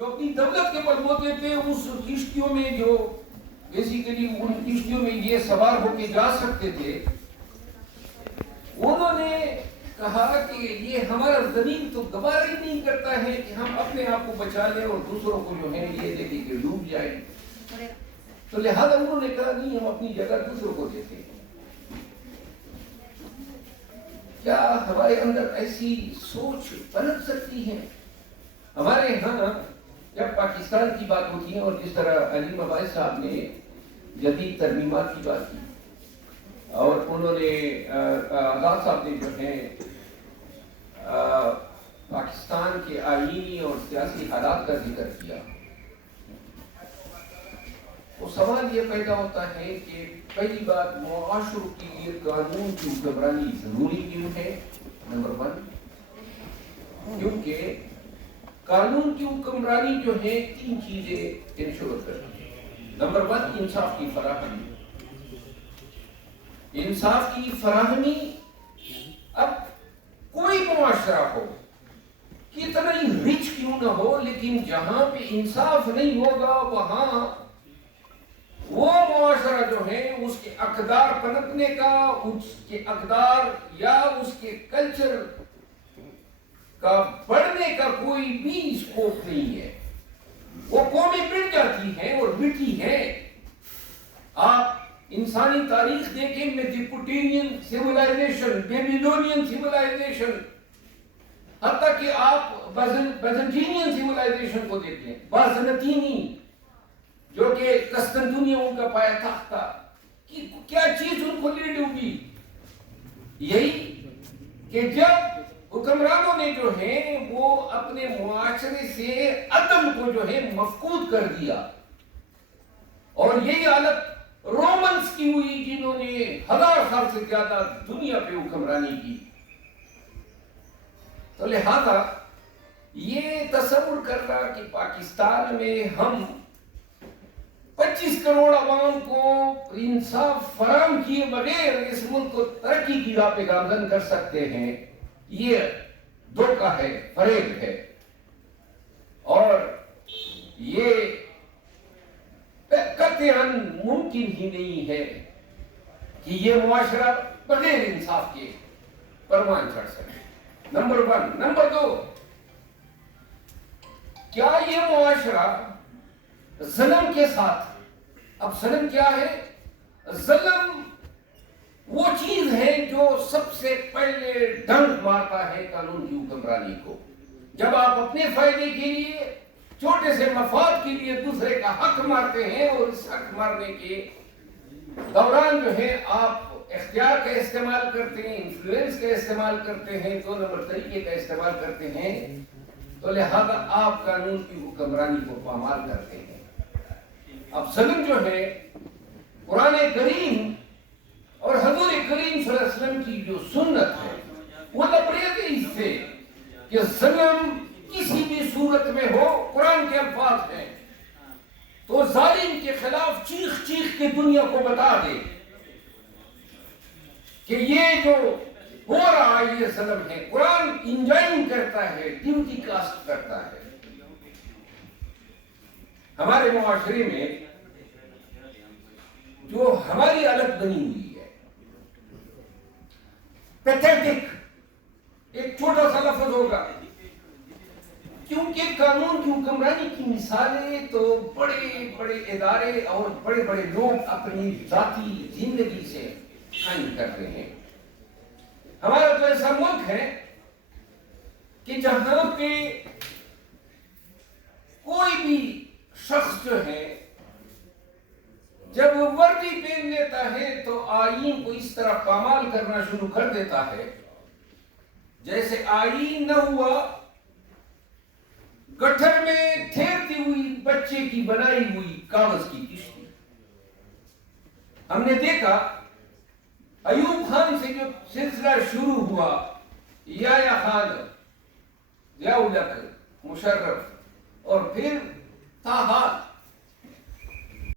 جو اپنی دولت کے بل بوتے پہ اس کشتیوں میں جو بیسیکلی ان کشتیوں میں یہ سوار ہو کے جا سکتے تھے، انہوں نے کہا کہ یہ ہمارا زمین تو گوارا ہی نہیں کرتا ہے کہ ہم اپنے آپ کو بچا لیں اور دوسروں کو جو ہے یہ دیکھیں کہ ڈوب جائیں، تو لہذا انہوں نے کہا نہیں، ہم اپنی جگہ دوسروں کو دیتے ہیں۔ کیا ہمارے اندر ایسی سوچ پنپ سکتی ہے؟ ہمارے ہاں جب پاکستان کی بات ہوتی ہے، اور جس طرح علیم عباس صاحب نے جدید ترمیمات کی بات کی، اور انہوں نے آزاد صاحب نے جو ہے پاکستان کے آئینی اور سیاسی حالات کا ذکر کیا، تو سوال یہ پیدا ہوتا ہے کہ پہلی بات، معاشروں کے لیے قانون کی حکمرانی ضروری کیوں ہے؟ نمبر 1، کیونکہ قانون کی حکمرانی جو ہے 3 چیزیں انشور کرتی ہے۔ نمبر 1، انصاف کی فراہمی۔ انصاف کی فراہمی، اب کوئی معاشرہ ہو، کتنا ہی رچ کیوں نہ ہو، لیکن جہاں پہ انصاف نہیں ہوگا وہاں وہ معاشرہ جو ہے اس کے اقدار پنپنے کا، اس کے اقدار یا اس کے کلچر کا بڑھنے کا کوئی بھی اسکوپ نہیں ہے۔ وہ قومیں مٹ جاتی ہیں اور مٹی ہیں۔ آپ انسانی تاریخ دیکھیں، میسوپوٹیمین سیولائزیشن، بیبیلونین سیولائزیشن، حتیٰ کہ آپ بیزنٹینین سیولائزیشن کو دیکھیں، بازنطینی جو کہ قسطنطنیہ ان کا پایا تخت تھا، کہ کیا چیز ان کو لے ڈوبی؟ یہی کہ جب حکمرانوں نے جو ہے وہ اپنے معاشرے سے عدم کو جو ہے مفقود کر دیا، اور یہی حالت رومنز کی ہوئی جنہوں نے 1000 سال سے زیادہ دنیا پہ حکمرانی کی۔ تو لہذا یہ تصور کرنا کہ پاکستان میں ہم 25 کروڑ عوام کو انصاف فراہم کیے بغیر اس ملک کو ترقی کی راہ پہ گامزن کر سکتے ہیں، یہ دھوکہ ہے، فریب ہے، اور یہ قطعاً ممکن ہی نہیں ہے کہ یہ معاشرہ بغیر انصاف کے پروان چڑھ سکے۔ نمبر 1۔ نمبر 2، کیا یہ معاشرہ ظلم کے ساتھ، اب ظلم کیا ہے؟ ظلم وہ چیز ہے جو سب سے پہلے ڈنک مارتا ہے قانون کی حکمرانی کو۔ جب آپ اپنے فائدے کے لیے، چھوٹے سے مفاد کے لیے دوسرے کا حق مارتے ہیں، اور اس حق مارنے کے دوران جو ہے آپ اختیار کا استعمال کرتے ہیں، انفلوئنس کا استعمال کرتے ہیں، 2 نمبر طریقے کا استعمال کرتے ہیں، تو لہذا آپ قانون کی حکمرانی کو پامال کرتے ہیں۔ اب ظلم جو ہے، قرآن کریم اور حضور کریم صلی اللہ علیہ وسلم کی جو سنت ہے وہ لبریز ہے اس سے کہ ظلم کسی بھی صورت میں ہو، قرآن کے الفاظ ہیں، تو ظالم کے خلاف چیخ چیخ کے دنیا کو بتا دے کہ یہ جو ہو رہا ہے یہ ظلم ہے۔ قرآن انجوائنگ کرتا ہے، ڈیوٹی کاسٹ کرتا ہے۔ ہمارے معاشرے میں جو ہماری عادت بنی ہوئی ہے، پیتھیٹک، ایک چھوٹا سا لفظ ہوگا، کیونکہ قانون کی حکمرانی کی مثالیں تو بڑے بڑے ادارے اور بڑے بڑے لوگ اپنی ذاتی زندگی سے قائم کرتے ہیں۔ ہمارا تو ایسا ملک ہے کہ جہاں پہ کوئی بھی شخص جو ہے جب وردی پہن لیتا ہے تو آئین کو اس طرح پامال کرنا شروع کر دیتا ہے جیسے آئین نہ ہوا، گٹھر میں ٹھہرتی ہوئی بچے کی بنائی ہوئی کاغذ کی کشتی۔ ہم نے دیکھا ایوب خان سے جو سلسلہ شروع ہوا، یا خان، ضیاء الحق، مشرف، اور پھر تاحال،